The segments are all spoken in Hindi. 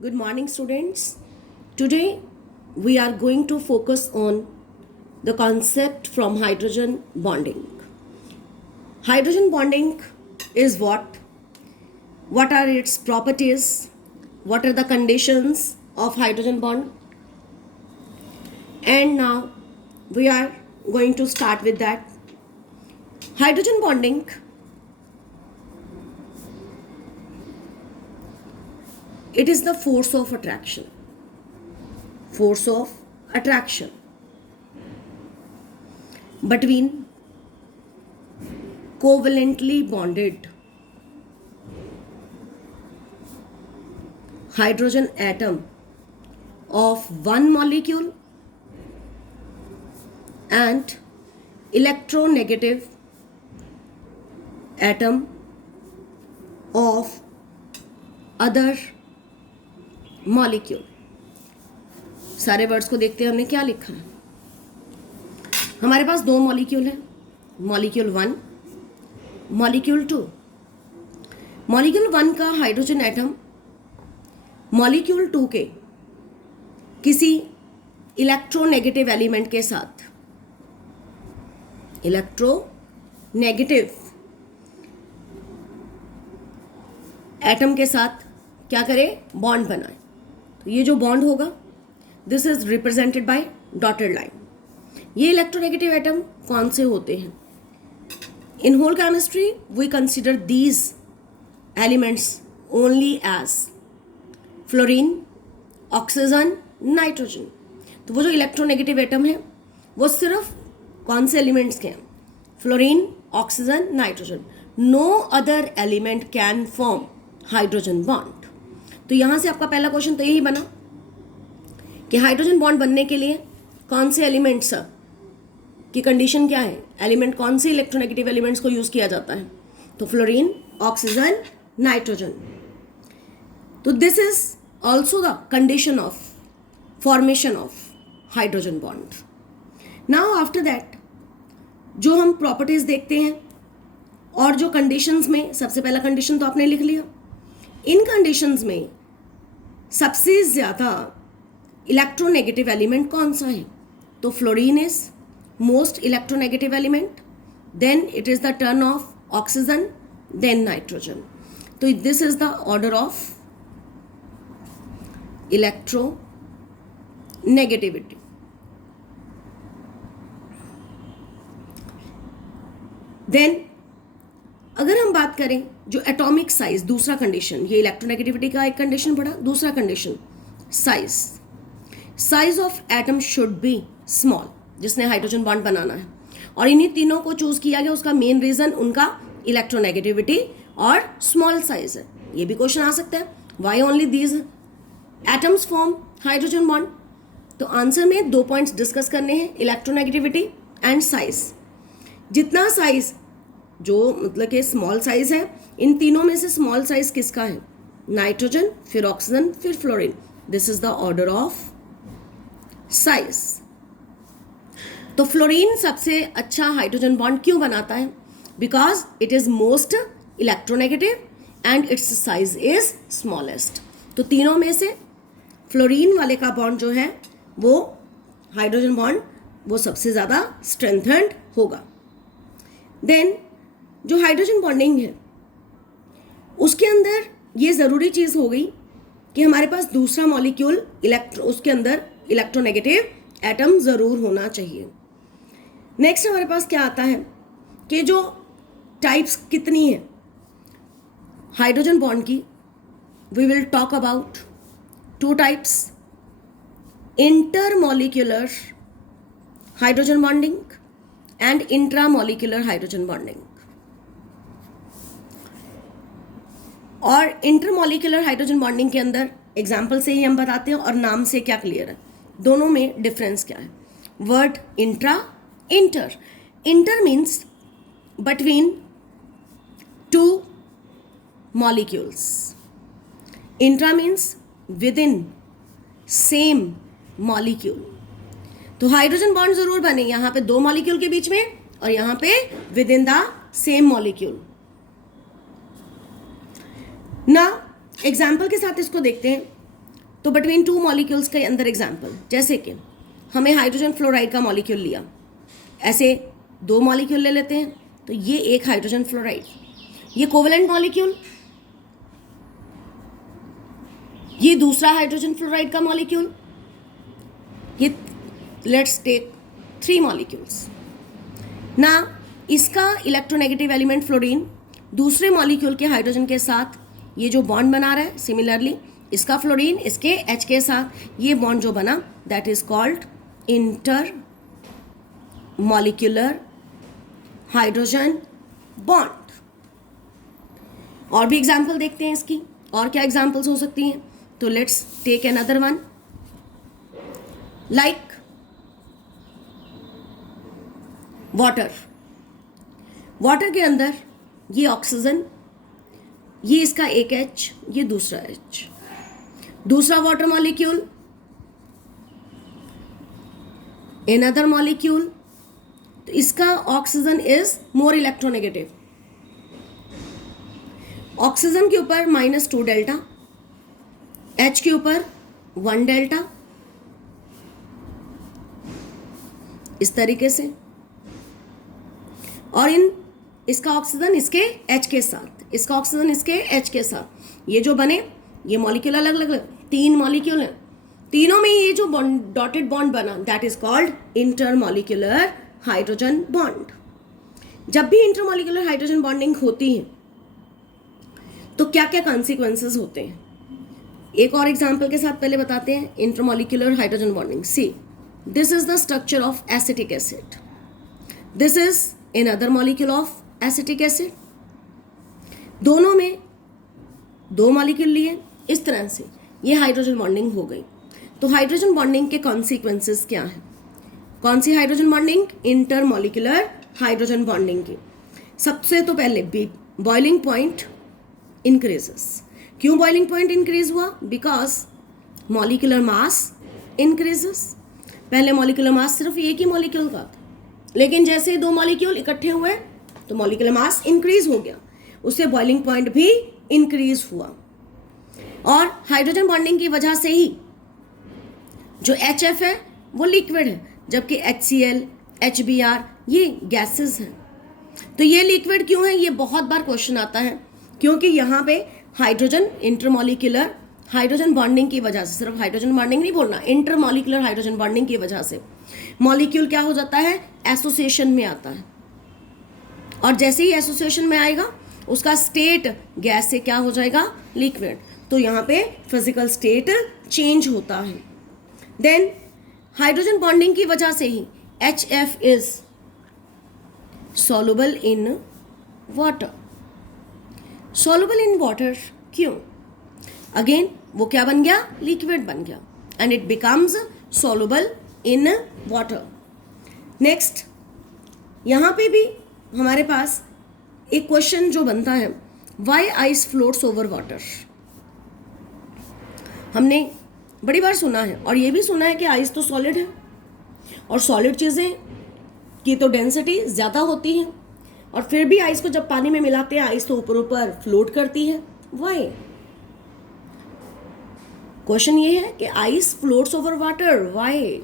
Good morning, students. Today we are going to focus on the concept from hydrogen bonding. Hydrogen bonding is what? What are its properties? What are the conditions of hydrogen bond? And now we are going to start with that. Hydrogen bonding it is the force of attraction. Force of attraction between covalently bonded hydrogen atom of one molecule and electronegative atom of other molecule. सारे वर्ड्स को देखते हैं हमने क्या लिखा है. हमारे पास दो मॉलिक्यूल है, मॉलिक्यूल 1, मॉलिक्यूल 2. मॉलिक्यूल 1 का हाइड्रोजन एटम मॉलिक्यूल 2 के किसी इलेक्ट्रोनेगेटिव एलिमेंट के साथ इलेक्ट्रोनेगेटिव एटम के साथ क्या करे, बॉन्ड बनाए. तो ये जो बॉन्ड होगा this is represented by dotted line. ये इलेक्ट्रोनेगेटिव एटम कौन से होते हैं? In whole chemistry we consider these elements only as fluorine, oxygen, nitrogen. तो वो जो इलेक्ट्रोनेगेटिव एटम है वो सिर्फ कौन से एलिमेंट्स के हैं? Fluorine, oxygen, nitrogen. No other element can form hydrogen bond. तो यहां से आपका पहला क्वेश्चन तो यही बना कि हाइड्रोजन बॉन्ड बनने के लिए कौन से एलिमेंट्स की कंडीशन क्या है, एलिमेंट कौन से इलेक्ट्रोनेगेटिव एलिमेंट्स को यूज किया जाता है? तो फ्लोरीन, ऑक्सीजन, नाइट्रोजन. तो this is also the condition of formation of hydrogen bond. Now after that जो हम प्रॉपर्टीज देखते हैं और जो कंडीशंस में, सबसे पहला कंडीशन तो आपने लिख लिया. इन कंडीशंस में सबसे ज़्यादा इलेक्ट्रोनेगेटिव एलिमेंट कौन सा है? तो fluorine is most electronegative element, then it is the turn of oxygen, then nitrogen. तो this is the order of electronegativity. Then अगर हम बात करें जो एटॉमिक साइज, दूसरा कंडीशन, ये इलेक्ट्रोनेगेटिविटी का एक कंडीशन पड़ा. दूसरा condition size. Size of atom should be small, जिसने हाइड्रोजन बॉन्ड बनाना है. और इन्हीं तीनों को चूज किया गया. उसका मेन रीजन उनका इलेक्ट्रोनेगेटिविटी और स्मॉल साइज है. ये भी क्वेश्चन आ सकता है, why only these atoms form hydrogen bond. तो आंसर में 2 पॉइंट्स डिस्कस करने हैं, इलेक्ट्रोनेगेटिविटी एंड साइज. जितना साइज जो मतलब कि स्मॉल साइज है, इन तीनों में से स्मॉल साइज किसका है? नाइट्रोजन, फिर ऑक्सीजन, फिर fluorine. This is the order of size. तो फ्लोरीन सबसे अच्छा हाइड्रोजन बॉन्ड क्यों बनाता है? Because it is most electronegative and it's size is smallest. तो तीनों में से फ्लोरीन वाले का बॉन्ड जो है वो हाइड्रोजन बॉन्ड वो सबसे ज़्यादा स्ट्रेंथन्ड होगा. देन जो हाइड्रोजन बॉन्डिंग है उसके अंदर ये ज़रूरी चीज़ हो गई कि हमारे पास दूसरा मॉलिक्यूल उसके अंदर इलेक्ट्रोनेगेटिव एटम ज़रूर होना चाहिए. नेक्स्ट हमारे पास क्या आता है कि जो टाइप्स कितनी है हाइड्रोजन बॉन्ड की. We will talk about 2 types, intermolecular hydrogen bonding and intramolecular hydrogen bonding. और इंटरमॉलिक्यूलर हाइड्रोजन बॉन्डिंग के अंदर एग्जाम्पल से ही हम बताते हैं और नाम से क्या क्लियर है, दोनों में डिफरेंस क्या है. Word intra, inter. Inter means between 2 molecules. Intra means with in same molecule. तो हाइड्रोजन बॉन्ड जरूर बने यहाँ पे 2 मॉलिक्यूल के बीच में और यहाँ पे with in the same molecule. ना एग्जाम्पल के साथ इसको देखते हैं. तो बिटवीन टू मॉलिक्यूल्स के अंदर एग्जाम्पल, जैसे कि हमें हाइड्रोजन फ्लोराइड का मॉलिक्यूल लिया, ऐसे दो मॉलिक्यूल ले लेते हैं, तो ये एक हाइड्रोजन फ्लोराइड, ये कोवेलेंट मॉलिक्यूल, ये दूसरा हाइड्रोजन फ्लोराइड का मॉलिक्यूल, ये लेट्स टेक 3 मॉलिक्यूल्स ना। इसका इलेक्ट्रोनेगेटिव एलिमेंट फ्लोरीन दूसरे मॉलिक्यूल के हाइड्रोजन के साथ ये जो बॉन्ड बना रहा है, सिमिलरली इसका फ्लोरीन इसके H के साथ ये बॉन्ड जो बना, that is called inter molecular hydrogen bond. और भी एग्जाम्पल देखते हैं इसकी, और क्या एग्जाम्पल्स हो सकती हैं। तो let's take another one, like water. Water के अंदर ये ऑक्सीजन, ये इसका एक H, ये दूसरा H, दूसरा वाटर मॉलिक्यूल, अनदर मॉलिक्यूल, तो इसका oxygen is more electronegative. Oxygen के ऊपर -2 डेल्टा, H के ऊपर 1 डेल्टा, इस तरीके से। और इसका ऑक्सीजन इसके H के साथ, इसका ऑक्सीजन इसके H के साथ, ये जो बने ये मॉलिक्यूल अलग अलग 3 मॉलिक्यूल हैं, तीनों में ये जो डॉटेड बॉन्ड बना, that is called intermolecular hydrogen bond. जब भी इंटरमॉलिक्यूलर हाइड्रोजन बॉन्डिंग होती है तो क्या क्या कॉन्सिक्वेंसेस होते हैं, एक और एग्जांपल के साथ पहले बताते हैं। Intermolecular hydrogen bonding, see this is the structure of acetic acid, this is another molecule of acetic acid, दोनों में 2 मॉलिक्यूल लिए, इस तरह से ये हाइड्रोजन बॉन्डिंग हो गई। तो हाइड्रोजन बॉन्डिंग के कॉन्सिक्वेंसेस क्या हैं? कौन सी hydrogen bonding? Intermolecular hydrogen bonding की। सबसे तो पहले बॉइलिंग पॉइंट इंक्रीजेस। क्यों बॉइलिंग पॉइंट इंक्रीज हुआ? Because molecular mass increases. पहले मॉलिक्यूलर मास सिर्फ एक ही मॉलिक्यूल का था, लेकिन जैसे 2 मॉलिक्यूल इकट्ठे हुए तो मॉलिक्यूलर मास इंक्रीज हो गया, उससे बॉइलिंग पॉइंट भी इंक्रीज हुआ। और हाइड्रोजन बॉन्डिंग की वजह से ही जो HF है वो लिक्विड है, जबकि HCl, HBr ये गैसेस हैं। तो ये लिक्विड क्यों है? ये बहुत बार क्वेश्चन आता है, क्योंकि यहाँ पे हाइड्रोजन इंटरमॉलिक्यूलर हाइड्रोजन बॉन्डिंग की वजह से, सिर्फ हाइड्रोजन बॉन्डिंग नहीं बोलना, इंटरमॉलिक्यूलर हाइड्रोजन बॉन्डिंग की वजह से मॉलिक्यूल क्या हो जाता है? एसोसिएशन में आता है। और जैसे ही एसोसिएशन में आएगा उसका स्टेट गैस से क्या हो जाएगा? लिक्विड। तो यहाँ पे फिजिकल स्टेट चेंज होता है। देन हाइड्रोजन बॉन्डिंग की वजह से ही HF is soluble in water। soluble in water क्यों? अगेन वो क्या बन गया? लिक्विड बन गया, and it becomes soluble in water। Next, यहाँ पे भी हमारे पास एक क्वेश्चन जो बनता है, why ice floats over water. हमने बड़ी बार सुना है, और ये भी सुना है कि आइस तो सॉलिड है, और सॉलिड चीज़ें की तो डेंसिटी ज़्यादा होती है, और फिर भी आइस को जब पानी में मिलाते हैं आइस तो ऊपर ऊपर फ्लोट करती है। वाई? क्वेश्चन ये है कि ice floats over water, why?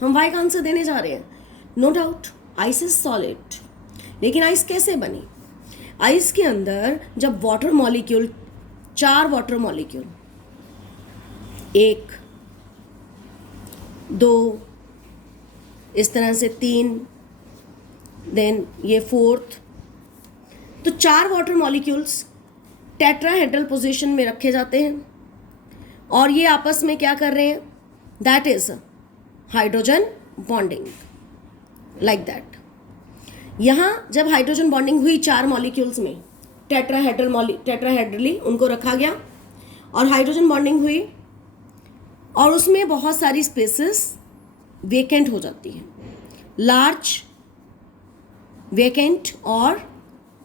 हम वाई का आंसर देने जा रहे हैं। No doubt ice is solid, लेकिन आइस कैसे बनी? आइस के अंदर जब वाटर मॉलिक्यूल, 4 वाटर मॉलिक्यूल, 1, 2, इस तरह से 3, देन ये 4th, तो 4 वाटर मॉलिक्यूल्स टेट्राहेड्रल पोजीशन में रखे जाते हैं, और ये आपस में क्या कर रहे हैं? That is hydrogen bonding, like that. यहाँ जब हाइड्रोजन बॉन्डिंग हुई 4 मॉलिक्यूल्स में, टेट्राहेड्रली उनको रखा गया और हाइड्रोजन बॉन्डिंग हुई, और उसमें बहुत सारी स्पेसेस वेकेंट हो जाती हैं, लार्ज वेकेंट और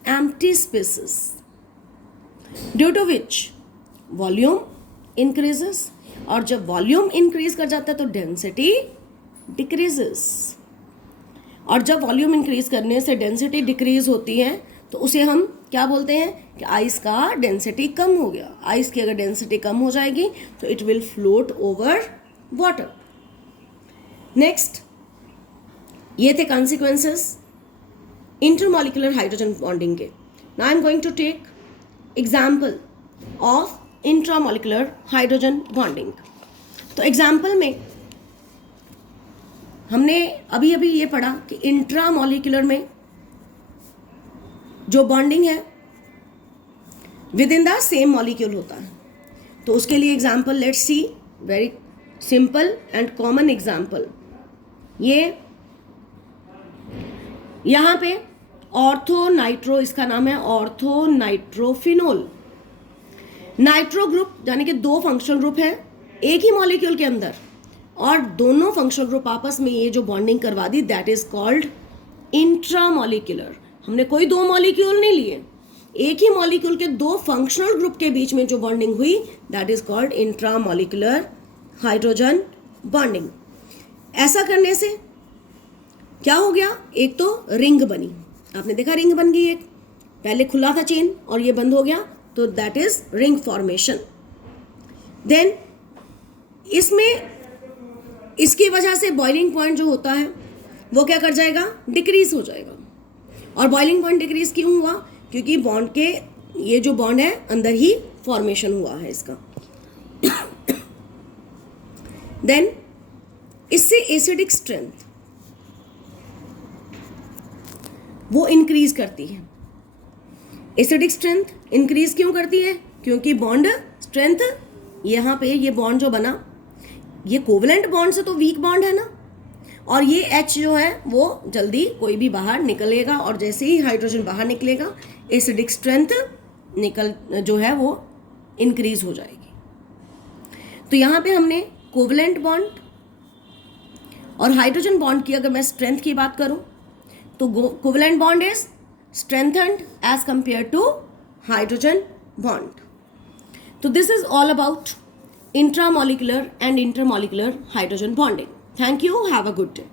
empty spaces, due to which volume increases, और जब वॉल्यूम इंक्रीज कर जाता है तो डेंसिटी डिक्रीजेस, और जब वॉल्यूम इंक्रीज करने से डेंसिटी डिक्रीज होती है तो उसे हम क्या बोलते हैं कि आइस का डेंसिटी कम हो गया. आइस की अगर डेंसिटी कम हो जाएगी तो it will float over water. Next, ये थे कॉन्सिक्वेंसेस इंटरमॉलिक्यूलर हाइड्रोजन बॉन्डिंग के. Now I am going to take example of intramolecular hydrogen bonding. तो एग्जाम्पल में हमने अभी अभी ये पढ़ा कि इंट्रामॉलिक्यूलर में जो बॉन्डिंग है with in the same molecule होता है. तो उसके लिए example let's see, very simple and common example. ये यहाँ पे ऑर्थो नाइट्रो, इसका नाम है ऑर्थो नाइट्रोफिनोल. नाइट्रो ग्रुप यानी कि 2 फंक्शनल ग्रुप हैं एक ही मॉलिक्यूल के अंदर, और दोनों फंक्शनल ग्रुप आपस में ये जो बॉन्डिंग करवा दी, दैट इज कॉल्ड इंट्रामॉलिक्यूलर. हमने कोई 2 मॉलिक्यूल नहीं लिए, एक ही मॉलिक्यूल के 2 फंक्शनल ग्रुप के बीच में जो बॉन्डिंग हुई, that is called intramolecular hydrogen bonding. ऐसा करने से क्या हो गया, एक तो रिंग बनी, आपने देखा रिंग बन गई. एक पहले खुला था चेन और ये बंद हो गया, तो that is ring formation. Then इसमें इसकी वजह से बॉइलिंग पॉइंट जो होता है वो क्या कर जाएगा, डिक्रीज हो जाएगा. और बॉइलिंग पॉइंट डिक्रीज क्यों हुआ, क्योंकि बॉन्ड के ये जो बॉन्ड है अंदर ही फॉर्मेशन हुआ है इसका. देन इससे एसिडिक स्ट्रेंथ वो इंक्रीज करती है. एसिडिक स्ट्रेंथ इंक्रीज क्यों करती है, क्योंकि बॉन्ड स्ट्रेंथ, यहाँ पे ये बॉन्ड जो बना, ये कोवलेंट बॉन्ड से तो वीक बॉन्ड है ना, और ये H जो है वो जल्दी कोई भी बाहर निकलेगा, और जैसे ही हाइड्रोजन बाहर निकलेगा एसिडिक स्ट्रेंथ जो है वो इंक्रीज हो जाएगी. तो यहाँ पे हमने कोवलेंट बॉन्ड और हाइड्रोजन बॉन्ड की अगर मैं स्ट्रेंथ की बात करूँ तो covalent bond is strengthened as compared to hydrogen bond. So this is all about intramolecular and intermolecular hydrogen bonding. Thank you. Have a good day.